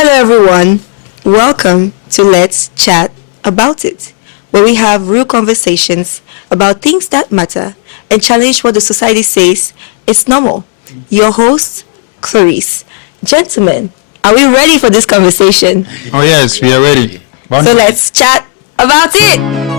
Hello, everyone. Welcome to Let's Chat About It, where we have real conversations about things that matter and challenge what the society says is normal. Your host, Clarice. Gentlemen, are we ready for this conversation? Oh yes, we are ready. So let's chat about it.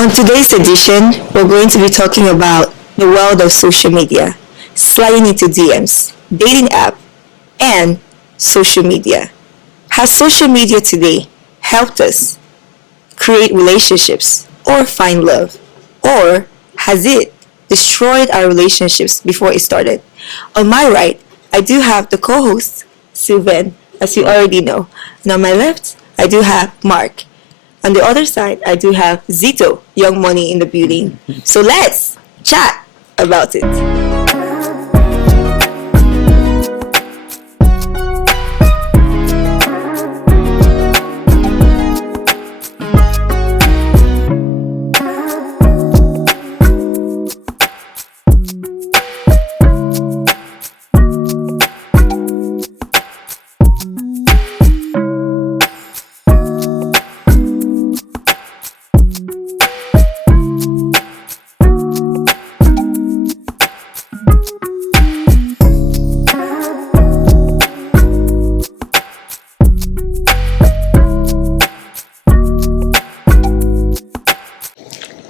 On today's edition, we're going to be talking about the world of social media, sliding into DMs, dating app, and social media. Has social media today helped us create relationships or find love? Or has it destroyed our relationships before it started? On my right, I do have the co-host, Sylvain, as you already know. And on my left, I do have Mark. On the other side, I do have Zito, Young Money in the building. So let's chat about it.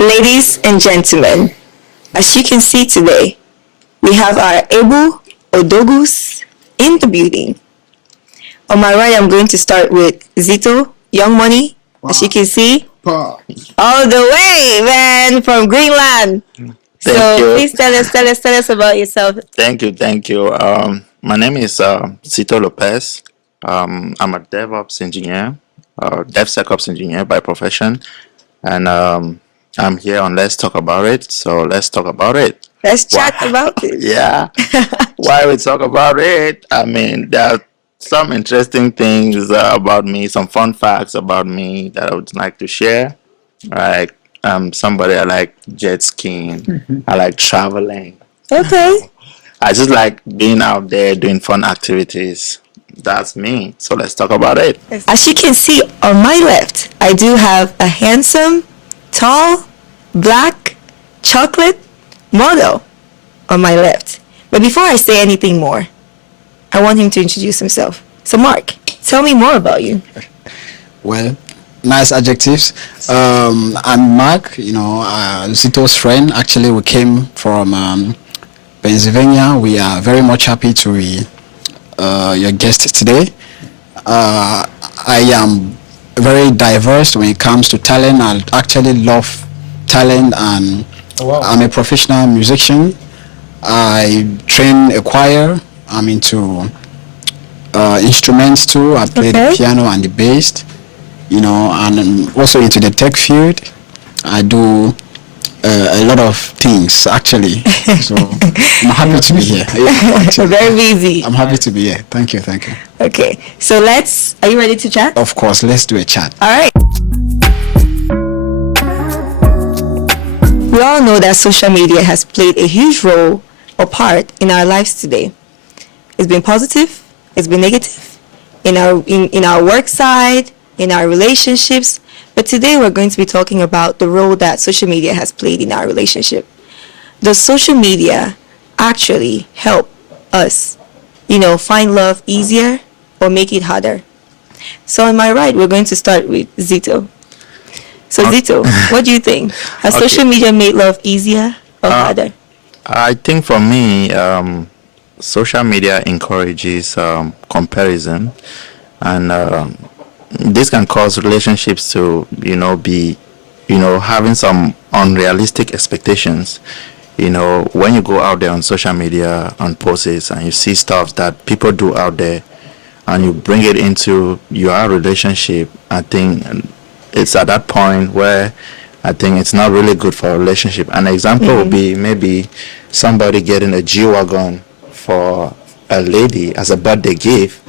Ladies and gentlemen, as you can see today, we have our Ebu Odogus in the building. On my right, I'm going to start with Zito, Young Money, as you can see, all the way, man, from Greenland. Thank you. Please tell us about yourself. Thank you. My name is Cito Lopez. I'm a DevOps engineer, DevSecOps engineer by profession, and I'm here on Let's Talk About It. So let's talk about it. Let's chat about it. Yeah. Why we talk about it? I mean, there are some interesting things about me, some fun facts about me that I would like to share. Like, somebody I like jet skiing. I like traveling. Okay. I just like being out there doing fun activities. That's me. So let's talk about it. As you can see on my left, I do have a handsome, tall, black, chocolate model on my left. But before I say anything more, I want him to introduce himself. So Mark, tell me more about you. Well, nice adjectives. I'm Mark, Zito's friend. Actually, we came from Pennsylvania. We are very much happy to be your guest today. I am very diverse when it comes to talent. I actually love talent, and I'm a professional musician. I train a choir. I'm into instruments too. I play the piano and the bass, and I'm also into the tech field. I do a lot of things actually. So I'm happy to be here. Yeah, very busy. I'm happy to be here. Thank you. Okay, so are you ready to chat? Of course, let's do a chat. All right. We all know that social media has played a huge role or part in our lives today. It's been positive, it's been negative, in our work side, in our relationships. But today we're going to be talking about the role that social media has played in our relationship. Does social media actually help us, find love easier or make it harder? So on my right, we're going to start with Zito. So Zito, what do you think? Has social media made love easier or harder? I think for me, social media encourages comparison, and this can cause relationships to be having some unrealistic expectations. When you go out there on social media on posts and you see stuff that people do out there, and you bring it into your relationship, I think it's at that point where I think it's not really good for a relationship. An example would be maybe somebody getting a G-Wagon for a lady as a birthday gift,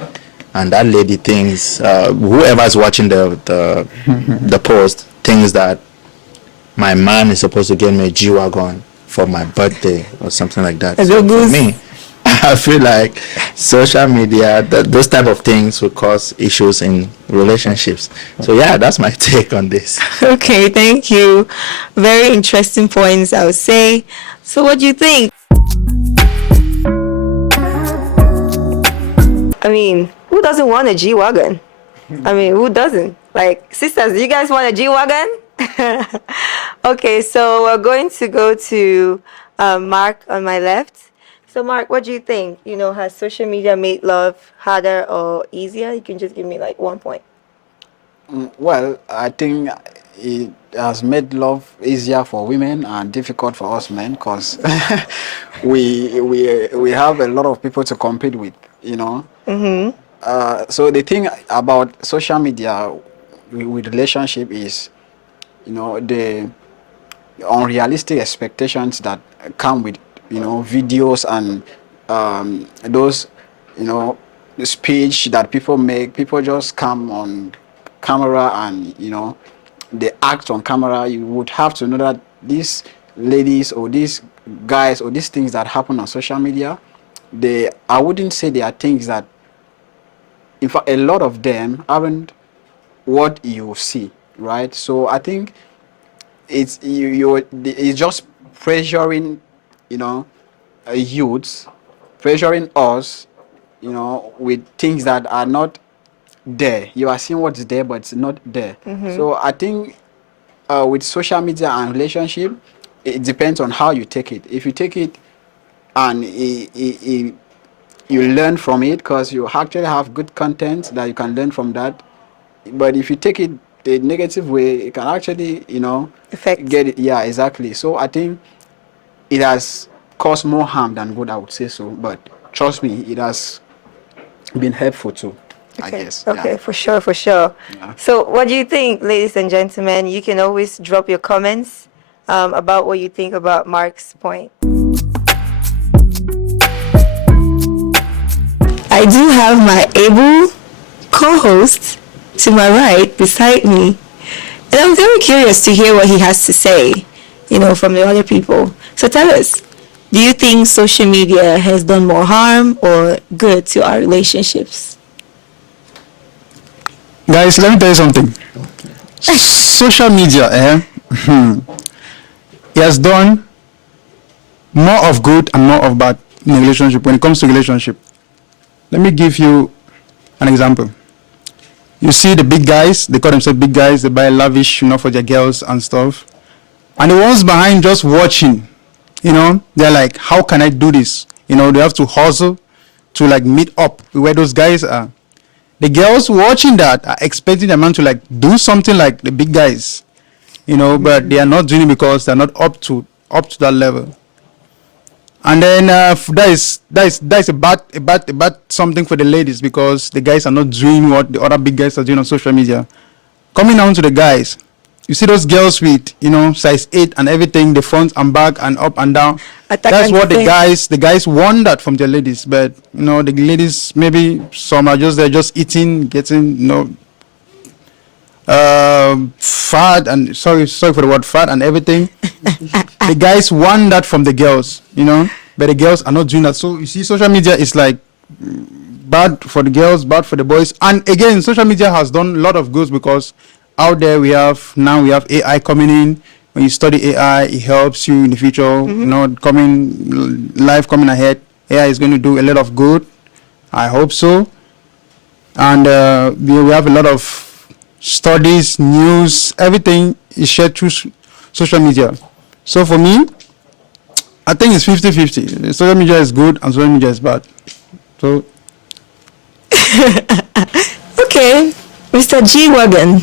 and that lady thinks, whoever's watching the post thinks that my man is supposed to get me a G-Wagon for my birthday or something like that. So for me, I feel like social media, those type of things will cause issues in relationships. So yeah, that's my take on this. Okay, thank you. Very interesting points, I would say. So what do you think? I mean, who doesn't want a G-Wagon? I mean, who doesn't? Like, sisters, do you guys want a G-Wagon? Okay, so we're going to go to Mark on my left. So Mark, what do you think? Has social media made love harder or easier? You can just give me like 1 point. Well, I think it has made love easier for women and difficult for us men because we have a lot of people to compete with, So the thing about social media with relationship is, the unrealistic expectations that come with, videos and those, speech that people make. People just come on camera and, they act on camera. You would have to know that these ladies or these guys or these things that happen on social media, I wouldn't say they are things that, in fact, a lot of them aren't what you see, right? So I think it's just pressuring, youths, pressuring us, with things that are not there. You are seeing what's there, but it's not there. So I think with social media and relationship, it depends on how you take it. If you take it and you learn from it, because you actually have good content that you can learn from that. But if you take it the negative way, it can actually, Affect. get it. Yeah, exactly. So I think it has caused more harm than good, I would say so. But trust me, it has been helpful too, I guess. Okay, Yeah. for sure, for sure. Yeah. So what do you think, ladies and gentlemen? You can always drop your comments about what you think about Mark's point. I do have my able co-host to my right beside me, and I'm very curious to hear what he has to say, from the other people. So tell us, do you think social media has done more harm or good to our relationships? Guys, let me tell you something. Social media, it has done more of good and more of bad in a relationship when it comes to relationship. Let me give you an example. You see the big guys, they call themselves big guys, they buy lavish, for their girls and stuff. And the ones behind just watching, they're like, how can I do this? They have to hustle to like meet up with where those guys are. The girls watching that are expecting the man to like do something like the big guys, but they are not doing it because they're not up to that level. And then that is a bad something for the ladies because the guys are not doing what the other big guys are doing on social media. Coming down to the guys, you see those girls with size 8 and everything, the front and back and up and down. That's what the guys want that from their ladies. But the ladies, maybe some are just there just eating, getting fat and sorry for the word fat and everything. The guys want that from the girls, but the girls are not doing that. So you see, social media is like bad for the girls, bad for the boys. And again, social media has done a lot of good because out there we have AI coming in. When you study AI, it helps you in the future. Life coming ahead, AI is going to do a lot of good. I hope so. And we have a lot of studies, news, everything is shared through social media. So for me, I think it's 50-50. Social media is good and social media is bad. So Okay, Mr. Mr. G-Wagon.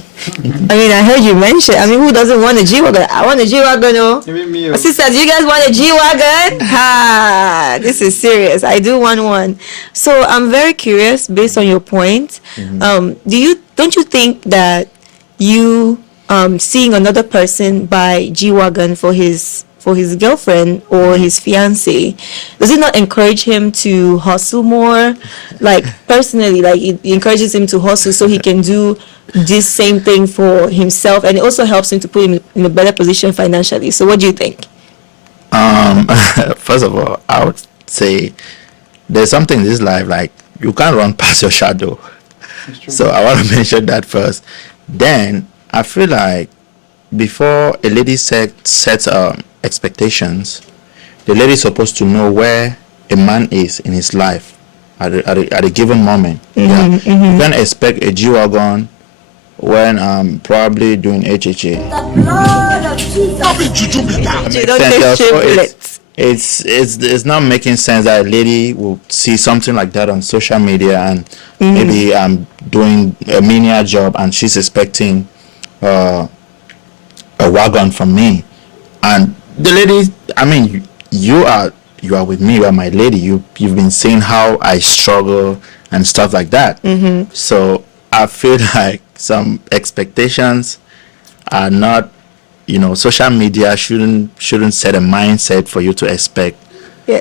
I mean, I heard you mention. I mean, who doesn't want a G-Wagon? I want a G-Wagon, oh. Sisters, you guys want a G-Wagon? Ha! This is serious. I do want one. So I'm very curious, based on your point. Don't you think that you seeing another person buy G-Wagon for his girlfriend or his fiance, does it not encourage him to hustle more? Like personally, like it encourages him to hustle so he can do this same thing for himself, and it also helps him to put him in a better position financially. So what do you think? First of all, I would say there's something in this life like you can't run past your shadow. So I want to mention that first. Then I feel like before a lady sets expectations, the lady is supposed to know where a man is in his life at a given moment. You can't expect a G-Wagon when probably doing HHA. It's not making sense that a lady will see something like that on social media and maybe doing a menial job and she's expecting a wagon from me. And the lady, I mean, you are with me, you are my lady. You've been seeing how I struggle and stuff like that. So I feel like some expectations are not, social media shouldn't set a mindset for you to expect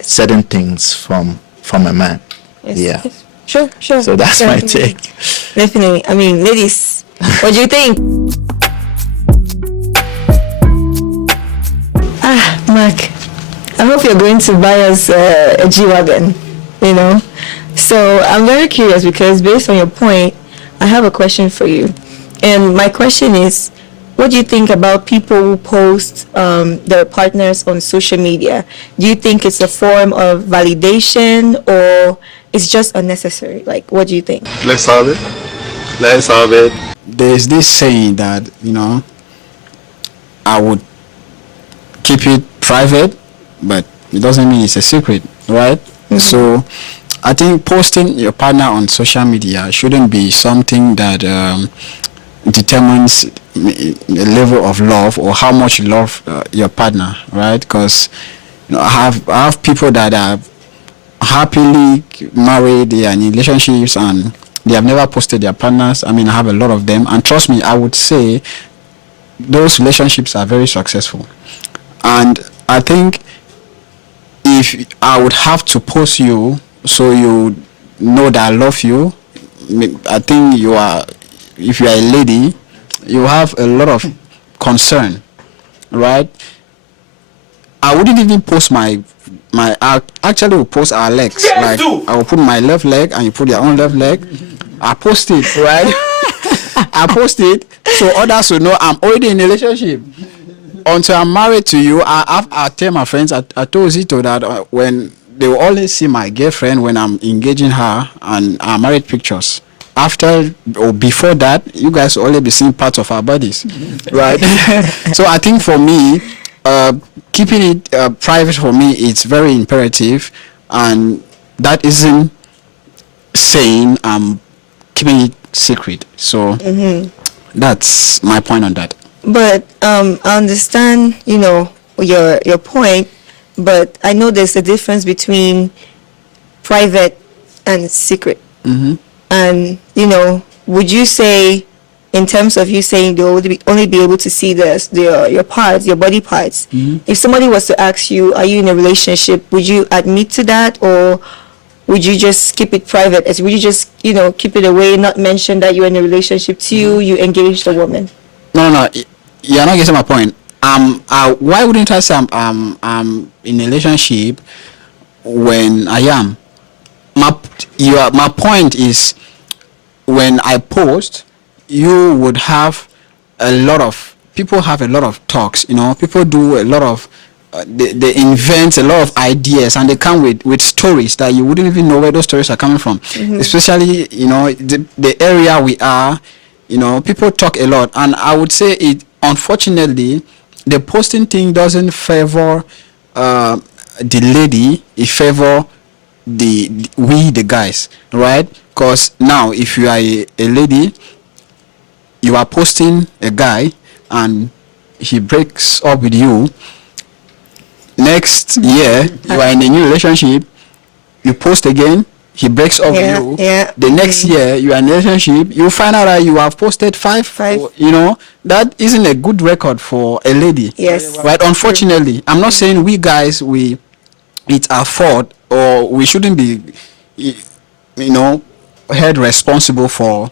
certain things from a man. Yes. Yeah. Yes. Sure. So that's my take. Definitely. I mean, ladies, what do you think? Mark, I hope you're going to buy us a G-Wagon, So I'm very curious because based on your point, I have a question for you. And my question is, what do you think about people who post their partners on social media? Do you think it's a form of validation or it's just unnecessary? Like, what do you think? Let's solve it. There's this saying that, I would keep it private, but it doesn't mean it's a secret, right? So I think posting your partner on social media shouldn't be something that determines the level of love or how much you love your partner, right? Because I have people that are happily married, they are in relationships and they have never posted their partners. I mean, I have a lot of them, and trust me, I would say those relationships are very successful. And I think if I would have to post you so you know that I love you, I think if you are a lady, you have a lot of concern, right? I wouldn't even post I actually will post our legs. Like I will put my left leg and you put your own left leg. I post it, right? I post it so others will know I'm already in a relationship. Until I'm married to you, I tell my friends, I told Zito that when they will always see my girlfriend when I'm engaging her and our married pictures. After or before that, you guys will always be seeing parts of our bodies, right? So I think for me, keeping it private for me, it's very imperative, and that isn't saying I'm keeping it secret. So that's my point on that. But I understand, your point, but I know there's a difference between private and secret. And, would you say, in terms of you saying they'll only be able to see your parts, your body parts, if somebody was to ask you, are you in a relationship, would you admit to that, or would you just keep it private? Would you just, keep it away, not mention that you're in a relationship till you engage the woman? No, you're not getting my point. Why wouldn't I say I'm in a relationship when I am? My point is, when I post, you would have people have a lot of talks. People do a lot of they invent a lot of ideas, and they come with stories that you wouldn't even know where those stories are coming from. Especially the area we are. People talk a lot, and I would say it. Unfortunately, the posting thing doesn't favor the lady. It favor the guys, right? Because now, if you are a lady, you are posting a guy and he breaks up with you. Next year, you are in a new relationship, you post again, he breaks up with you. Yeah. The next year, you are in a relationship, you find out that you have posted five. You know, that isn't a good record for a lady. Yes. Right? Unfortunately, I'm not saying we guys, it's our fault or we shouldn't be, you know, held responsible for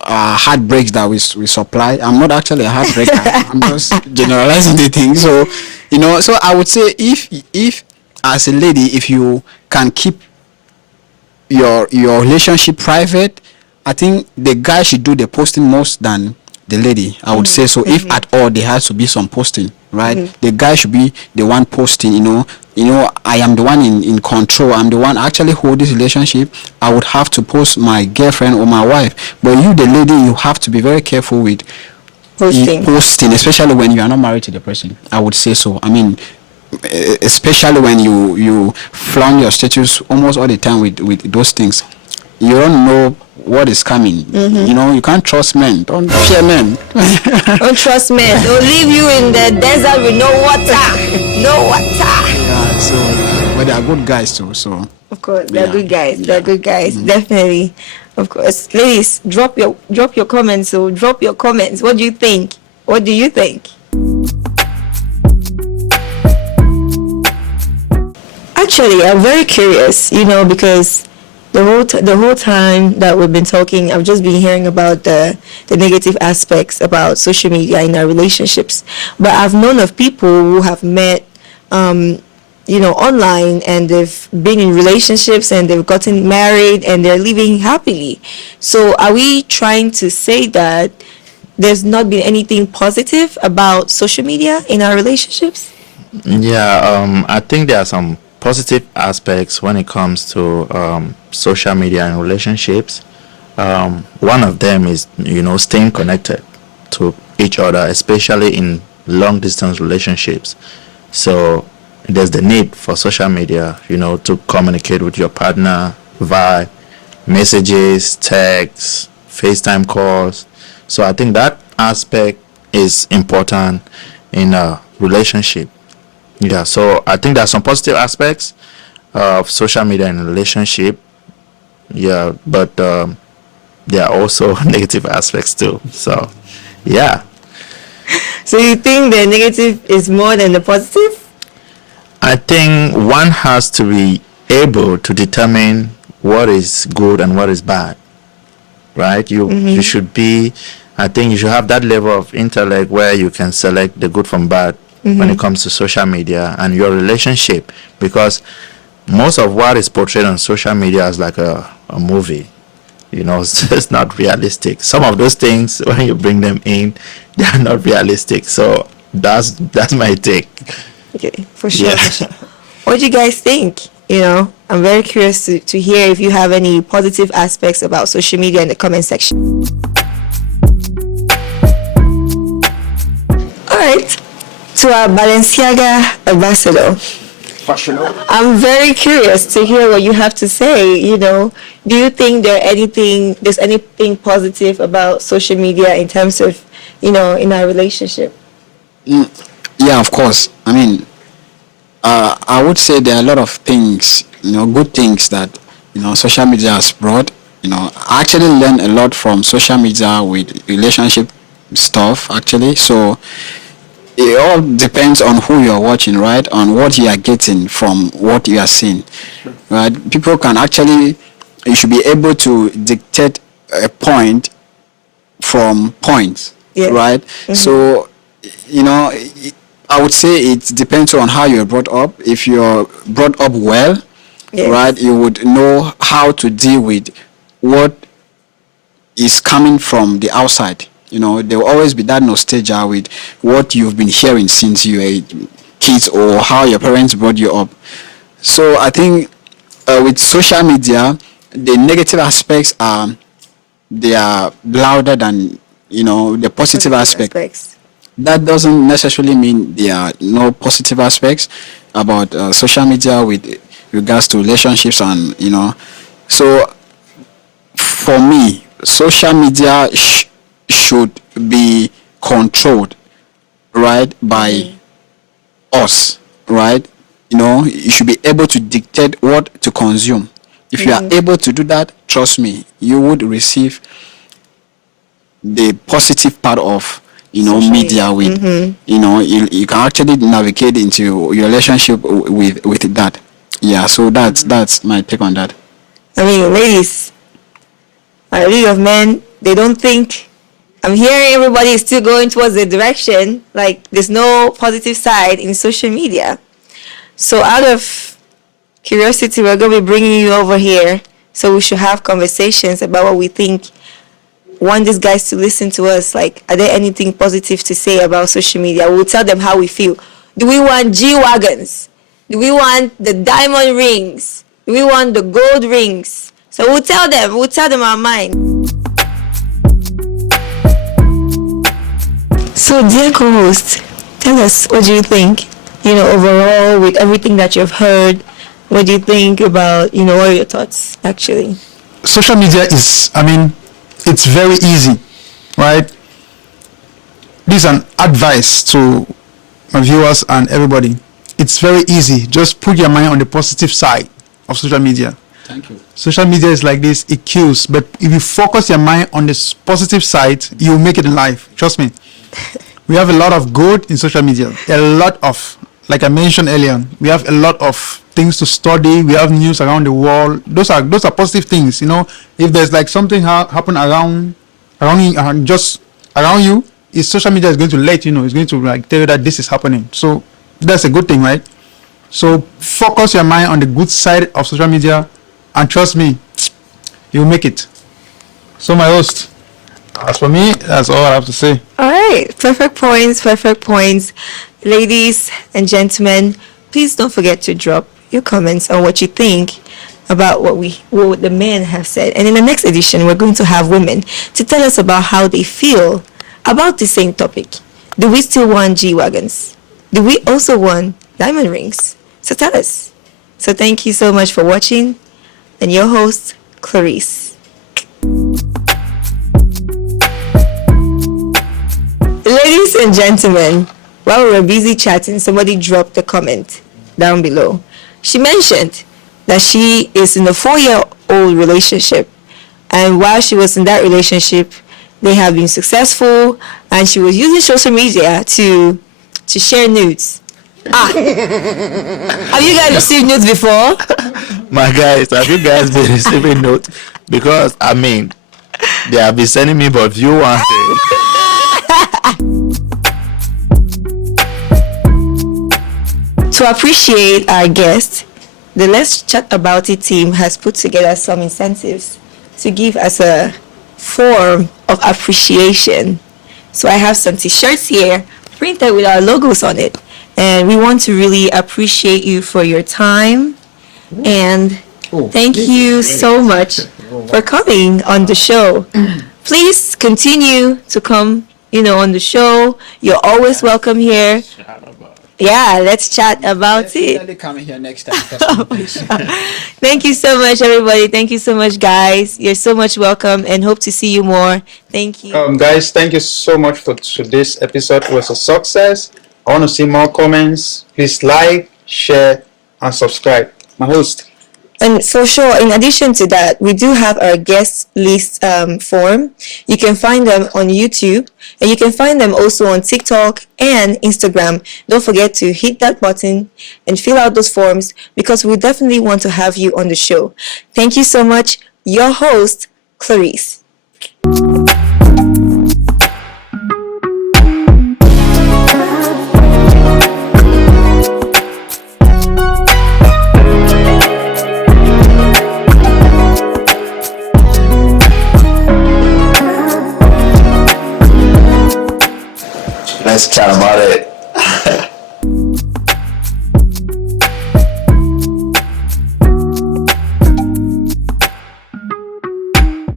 heartbreaks that we supply. I'm not actually a heartbreaker. I'm just generalizing the thing. So, you know, so I would say if as a lady, if you can keep your relationship private, I think the guy should do the posting most than the lady. I would say so. If at all there has to be some posting, right? The guy should be the one posting. You know, I am the one in control. I'm the one actually hold this relationship. I would have to post my girlfriend or my wife. But you, the lady, you have to be very careful with posting, especially when you are not married to the person. I would say so. I mean, especially when you flaunt your status almost all the time with those things. You don't know what is coming. You know, you can't trust men. Don't fear men. Don't trust men. They'll leave you in the desert with no water. No water. Yeah, so but they are good guys too. So Of course, they're good guys. They're good guys. Definitely. Of course. Ladies, drop your comments. So drop your comments. What do you think? What do you think? Actually, I'm very curious, you know, because the whole time that we've been talking, I've just been hearing about the negative aspects about social media in our relationships. But I've known of people who have met, you know, online, and they've been in relationships and they've gotten married and they're living happily. So are we trying to say that there's not been anything positive about social media in our relationships? Yeah, I think there are some positive aspects when it comes to social media and relationships. One of them is, you know, staying connected to each other, especially in long distance relationships. So there's the need for social media, you know, to communicate with your partner via messages, texts, FaceTime calls. So I think that aspect is important in a relationship. Yeah, so I think there are some positive aspects of social media in a relationship. Yeah, but there are also negative aspects too. So, yeah. So you think the negative is more than the positive? I think one has to be able to determine what is good and what is bad, right? You should be, I think you should have that level of intellect where you can select the good from bad when it comes to social media and your relationship, because most of what is portrayed on social media is like a movie. You know, it's not realistic. Some of those things, when you bring them in, they are not realistic. So that's my take. Okay, for sure. Yeah. For sure. What do you guys think? You know, I'm very curious to hear if you have any positive aspects about social media in the comment section. All right, to our Balenciaga ambassador. I'm very curious to hear what you have to say. You know, do you think there's anything positive about social media in terms of, you know, in our relationship? yeah, of course. I mean, I would say there are a lot of things, you know, good things that, you know, social media has brought. You know, I actually learned a lot from social media with relationship stuff, actually. So it all depends on who you're watching, right? On what you are getting from what you are seeing, right? People can actually, you should be able to dictate a point from points, Yeah. right? So, you know, I would say it depends on how you're brought up. If you're brought up well, Yes. right, you would know how to deal with what is coming from the outside. You know, there will always be that nostalgia with what you've been hearing since you were kids or how your parents brought you up. So I think with social media, the negative aspects they are louder than, you know, the positive aspects. That doesn't necessarily mean there are no positive aspects about social media with regards to relationships and, you know. So for me, social media should be controlled, right, by us, right? You know, you should be able to dictate what to consume. If you are able to do that, trust me, you would receive the positive part of, you know, media with, you know, you can actually navigate into your relationship with that. Yeah, so that's my take on that. I mean, ladies, a lot of men, they don't think. I'm hearing everybody is still going towards the direction, like there's no positive side in social media. So out of curiosity, we're going to be bringing you over here so we should have conversations about what we think. Want these guys to listen to us, like, are there anything positive to say about social media? We'll tell them how we feel. Do we want G-Wagons? Do we want the diamond rings? Do we want the gold rings? So we'll tell them our mind. So dear co-host, tell us, what do you think? You know, overall, with everything that you've heard, what do you think about, you know, what are your thoughts, actually? Social media is, I mean, it's very easy, right? This is an advice to my viewers and everybody. It's very easy. Just put your mind on the positive side of social media. Thank you. Social media is like this, it kills. But if you focus your mind on the positive side, you'll make it in life. Trust me. We have a lot of good in social media. A lot of, like I mentioned earlier, we have a lot of things to study. We have news around the world. Those are positive things. You know, if there's like something happen around you, just around you, is social media is going to let you know. It's going to like tell you that this is happening. So that's a good thing, right? So focus your mind on the good side of social media, and trust me, you'll make it. So my host, as for me, that's all I have to say. All right, perfect points. Ladies and gentlemen, please don't forget to drop your comments on what you think about what the men have said. And in the next edition, we're going to have women to tell us about how they feel about the same topic. Do we still want G-Wagons? Do we also want diamond rings? So tell us. So thank you so much for watching. And your host, Clarice. Ladies and gentlemen, while we were busy chatting, somebody dropped a comment down below. She mentioned that she is in a 4-year-old relationship, and while she was in that relationship, they have been successful, and she was using social media to share nudes. Have you guys received nudes before? My guys, have you guys been receiving notes? Because, I mean, they have been sending me, but you want it. To appreciate our guest, the Let's Chat About It team has put together some incentives to give as a form of appreciation. So I have some t-shirts here printed with our logos on it. And we want to really appreciate you for your time. And thank you so much for coming on the show. Please continue to come, on the show. You're always welcome here. Yeah, let's chat about it. Definitely come here next time. Thank you so much, everybody. Thank you so much, guys. You're so much welcome and hope to see you more. Thank you. Guys, thank you so much for today's episode. It was a success. I want to see more comments. Please like, share, and subscribe. My host. And for sure, in addition to that, we do have our guest list form. You can find them on YouTube, and you can find them also on TikTok and Instagram. Don't forget to hit that button and fill out those forms, because we definitely want to have you on the show. Thank you so much. Your host, Clarice. Let's chat about it.